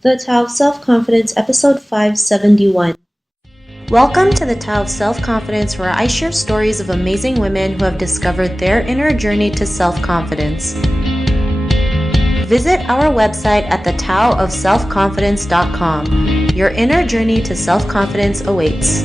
The Tao of Self-Confidence, Episode 571. Welcome to the Tao of Self-Confidence, where I share stories of amazing women who have discovered their inner journey to self-confidence. Visit our website at thetaoofselfconfidence.com. Your inner journey to self-confidence awaits.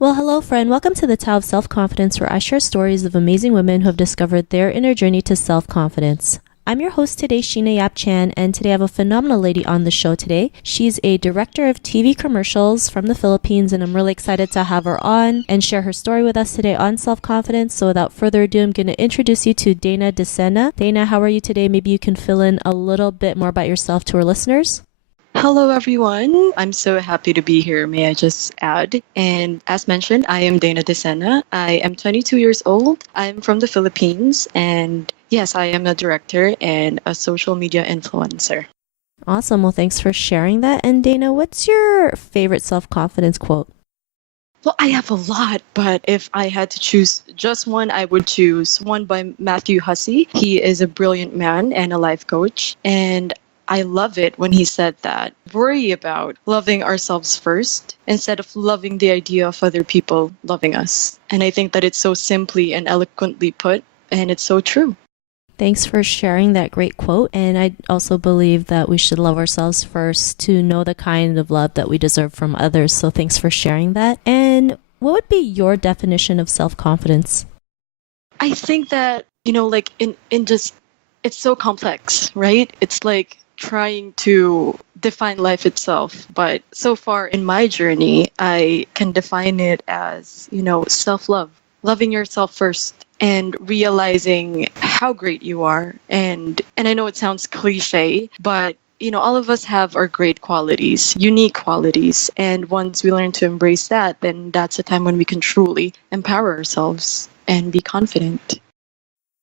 Well, hello, friend. Welcome to the Tao of Self-Confidence, where I share stories of amazing women who have discovered their inner journey to self-confidence. I'm your host today, Sheena Yap Chan, and today I have a phenomenal lady on the show today. She's a director of TV commercials from the Philippines, and I'm really excited to have her on and share her story with us today on self-confidence. So without further ado, I'm going to introduce you to Decena. Dana, how are you today? Maybe you can fill in a little bit more about yourself to our listeners. Hello, everyone. I'm so happy to be here, may I just add. And as mentioned, I am Decena. I am 22 years old. I'm from the Philippines. And yes, I am a director and a social media influencer. Awesome. Well, thanks for sharing that. And Dana, what's your favorite self-confidence quote? Well, I have a lot, but if I had to choose just one, I would choose one by Matthew Hussey. He is a brilliant man and a life coach. And I love it when he said that. Worry about loving ourselves first instead of loving the idea of other people loving us. And I think that it's so simply and eloquently put, and it's so true. Thanks for sharing that great quote. And I also believe that we should love ourselves first to know the kind of love that we deserve from others. So thanks for sharing that. And what would be your definition of self-confidence? I think that, like in just, it's so complex, right? It's like trying to define life itself. But so far in my journey, I can define it as, self-love, loving yourself first and realizing how great you are. And I know it sounds cliche, but all of us have our great qualities, unique qualities. And once we learn to embrace that, then that's a time when we can truly empower ourselves and be confident.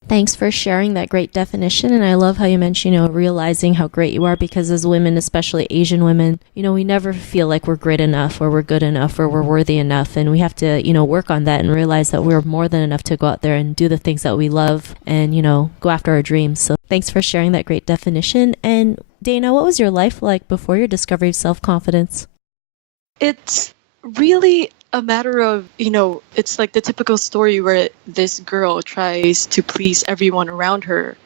Thanks for sharing that great definition. And I love how you mentioned, realizing how great you are, because as women, especially Asian women, we never feel like we're great enough or we're good enough or we're worthy enough. And we have to, work on that and realize that we're more than enough to go out there and do the things that we love and, go after our dreams. So thanks for sharing that great definition. And Dana, what was your life like before your discovery of self-confidence? It's really a matter of, it's like the typical story where this girl tries to please everyone around her,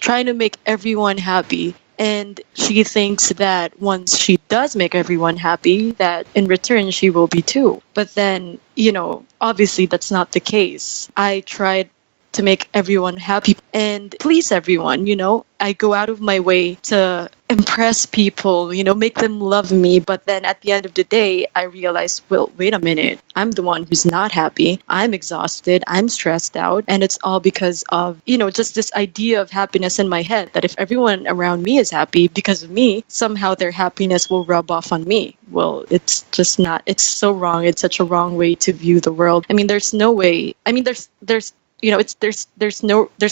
trying to make everyone happy. And she thinks that once she does make everyone happy, that in return she will be too. But then, obviously that's not the case. I tried to make everyone happy and please everyone, I go out of my way to impress people, make them love me. But then at the end of the day, I realized, well, wait a minute. I'm the one who's not happy. I'm exhausted. I'm stressed out. And it's all because of, just this idea of happiness in my head that if everyone around me is happy because of me, somehow their happiness will rub off on me. Well, it's just not. It's so wrong. It's such a wrong way to view the world. I mean, there's no way. I mean, there's there's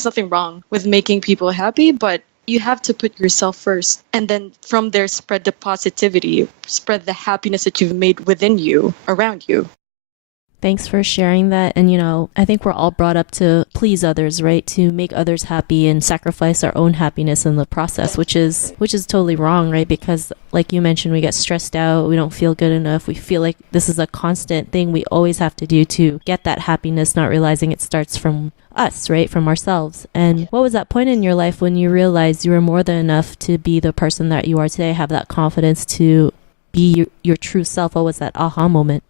nothing wrong with making people happy, but you have to put yourself first, and then from there spread the positivity, spread the happiness that you've made within you around you. Thanks for sharing that. And, I think we're all brought up to please others, right? To make others happy and sacrifice our own happiness in the process, which is totally wrong, right? Because like you mentioned, we get stressed out. We don't feel good enough. We feel like this is a constant thing we always have to do to get that happiness, not realizing it starts from us, right? From ourselves. And what was that point in your life when you realized you were more than enough to be the person that you are today, have that confidence to be your true self? What was that aha moment?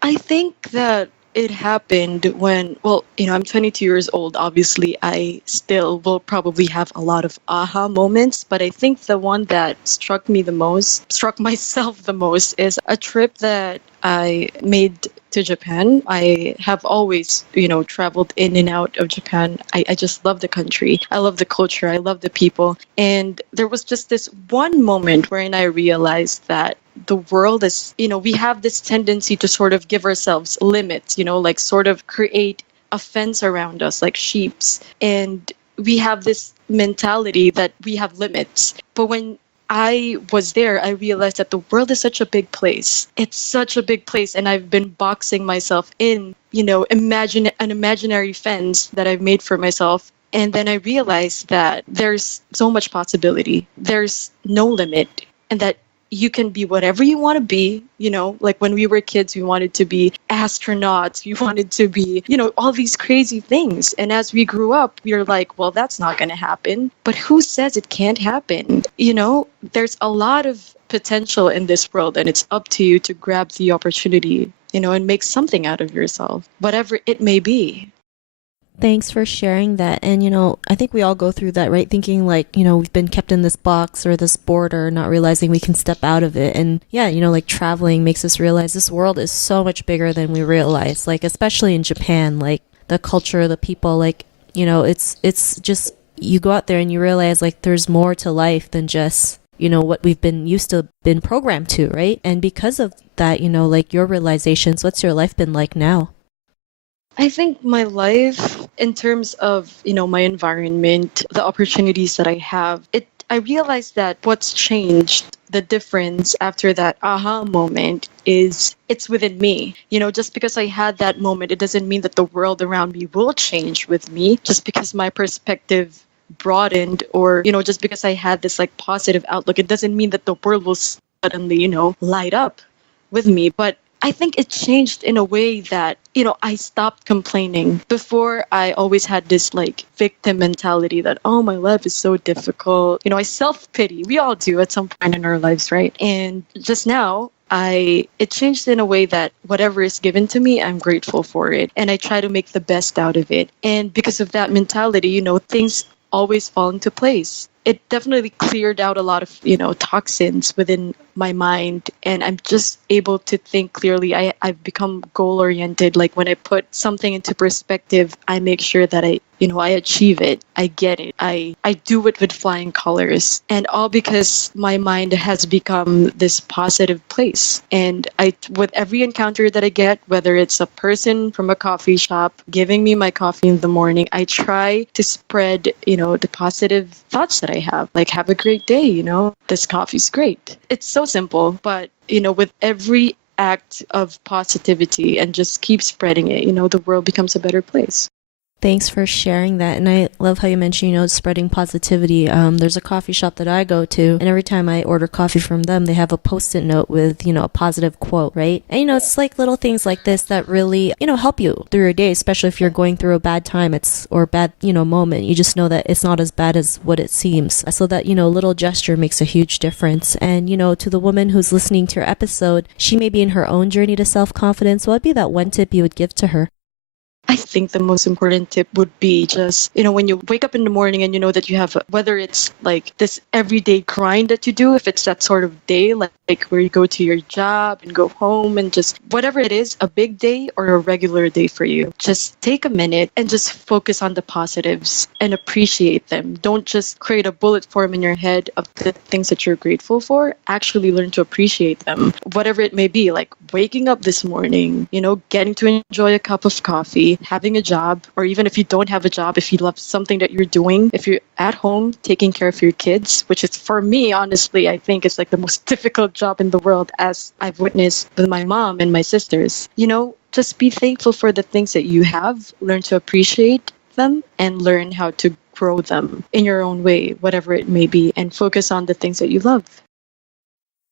I think that it happened when, I'm 22 years old. Obviously, I still will probably have a lot of aha moments, but I think the one that struck myself the most is a trip that I made to Japan. I have always, traveled in and out of Japan. I just love the country. I love the culture. I love the people. And there was just this one moment wherein I realized that the world is, we have this tendency to sort of give ourselves limits, like sort of create a fence around us like sheeps. And we have this mentality that we have limits. But when I was there, I realized that the world is such a big place. It's such a big place. And I've been boxing myself in, imagine an imaginary fence that I've made for myself And then I realized that there's so much possibility. There's no limit, and that you can be whatever you want to be. Like when we were kids, we wanted to be astronauts. We wanted to be, all these crazy things. And as we grew up, we were like, well, that's not going to happen. But who says it can't happen? There's a lot of potential in this world, and it's up to you to grab the opportunity, and make something out of yourself, whatever it may be. Thanks for sharing that. And, I think we all go through that, right? Thinking like, we've been kept in this box or this border, not realizing we can step out of it. And yeah, like traveling makes us realize this world is so much bigger than we realize. Like, especially in Japan, like the culture, the people, like, it's just, you go out there and you realize like there's more to life than just, what we've been used to, been programmed to, right? And because of that, like your realizations, what's your life been like now? I think my life, in terms of, my environment, the opportunities that I have, I realized that what's changed, the difference after that aha moment is it's within me. Just because I had that moment, it doesn't mean that the world around me will change with me. Just because my perspective broadened, or, just because I had this like positive outlook, it doesn't mean that the world will suddenly, light up with me. But I think it changed in a way that, I stopped complaining. Before, I always had this like victim mentality that, oh, my life is so difficult. I self-pity. We all do at some point in our lives, right? And just now, it changed in a way that whatever is given to me, I'm grateful for it. And I try to make the best out of it. And because of that mentality, things always fall into place. It definitely cleared out a lot of, toxins within my mind, and I'm just able to think clearly. I've become goal-oriented. Like when I put something into perspective, I make sure that I achieve it. I get it. I do it with flying colors, and all because my mind has become this positive place. And with every encounter that I get, whether it's a person from a coffee shop giving me my coffee in the morning, I try to spread, the positive thoughts that I have. Like, have a great day, this coffee's great. It's so simple, but, with every act of positivity and just keep spreading it, the world becomes a better place. Thanks for sharing that. And I love how you mentioned, spreading positivity. There's a coffee shop that I go to, and every time I order coffee from them, they have a post-it note with, a positive quote, right? And, it's like little things like this that really, help you through your day, especially if you're going through a bad time, or bad, moment. You just know that it's not as bad as what it seems. So that, little gesture makes a huge difference. And, to the woman who's listening to your episode, she may be in her own journey to self-confidence. What would be that one tip you would give to her? I think the most important tip would be just, when you wake up in the morning and you know that you have, whether it's like this everyday grind that you do, if it's that sort of day, like where you go to your job and go home and just whatever it is, a big day or a regular day for you, just take a minute and just focus on the positives and appreciate them. Don't just create a bullet form in your head of the things that you're grateful for. Actually learn to appreciate them, whatever it may be, like waking up this morning, getting to enjoy a cup of coffee, having a job, or even if you don't have a job, if you love something that you're doing, if you're at home taking care of your kids, which is, for me, honestly, I think it's like the most difficult job in the world, as I've witnessed with my mom and my sisters. Just be thankful for the things that you have, learn to appreciate them, and learn how to grow them in your own way, whatever it may be, and focus on the things that you love.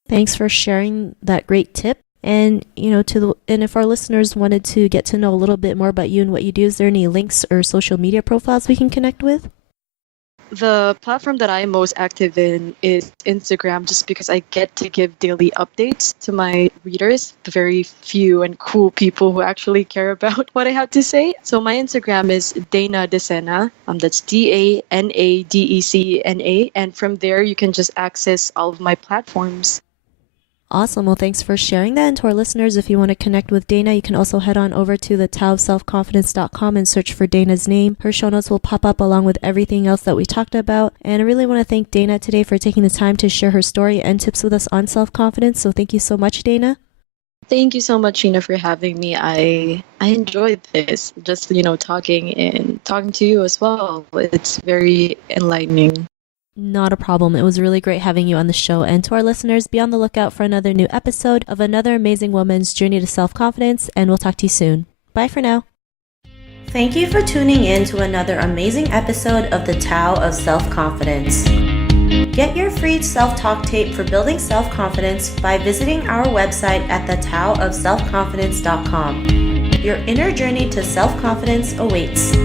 Thanks for sharing that great tip. And, and if our listeners wanted to get to know a little bit more about you and what you do, is there any links or social media profiles we can connect with? The platform that I'm most active in is Instagram, just because I get to give daily updates to my readers, the very few and cool people who actually care about what I have to say. So my Instagram is Decena. That's DANADECNA. And from there, you can just access all of my platforms. Awesome. Well, thanks for sharing that. And to our listeners, if you want to connect with Dana, you can also head on over to the taoofselfconfidence.com and search for Dana's name. Her show notes will pop up along with everything else that we talked about. And I really want to thank Dana today for taking the time to share her story and tips with us on self-confidence. So thank you so much, Dana. Thank you so much, Sheena, for having me. I enjoyed this, just, talking to you as well. It's very enlightening. Not a problem. It was really great having you on the show. And to our listeners, be on the lookout for another new episode of another amazing woman's journey to self-confidence, and we'll talk to you soon. Bye for now. Thank you for tuning in to another amazing episode of the Tao of Self-Confidence. Get your free self-talk tape for building self-confidence by visiting our website at thetaoofselfconfidence.com. Your inner journey to self-confidence awaits.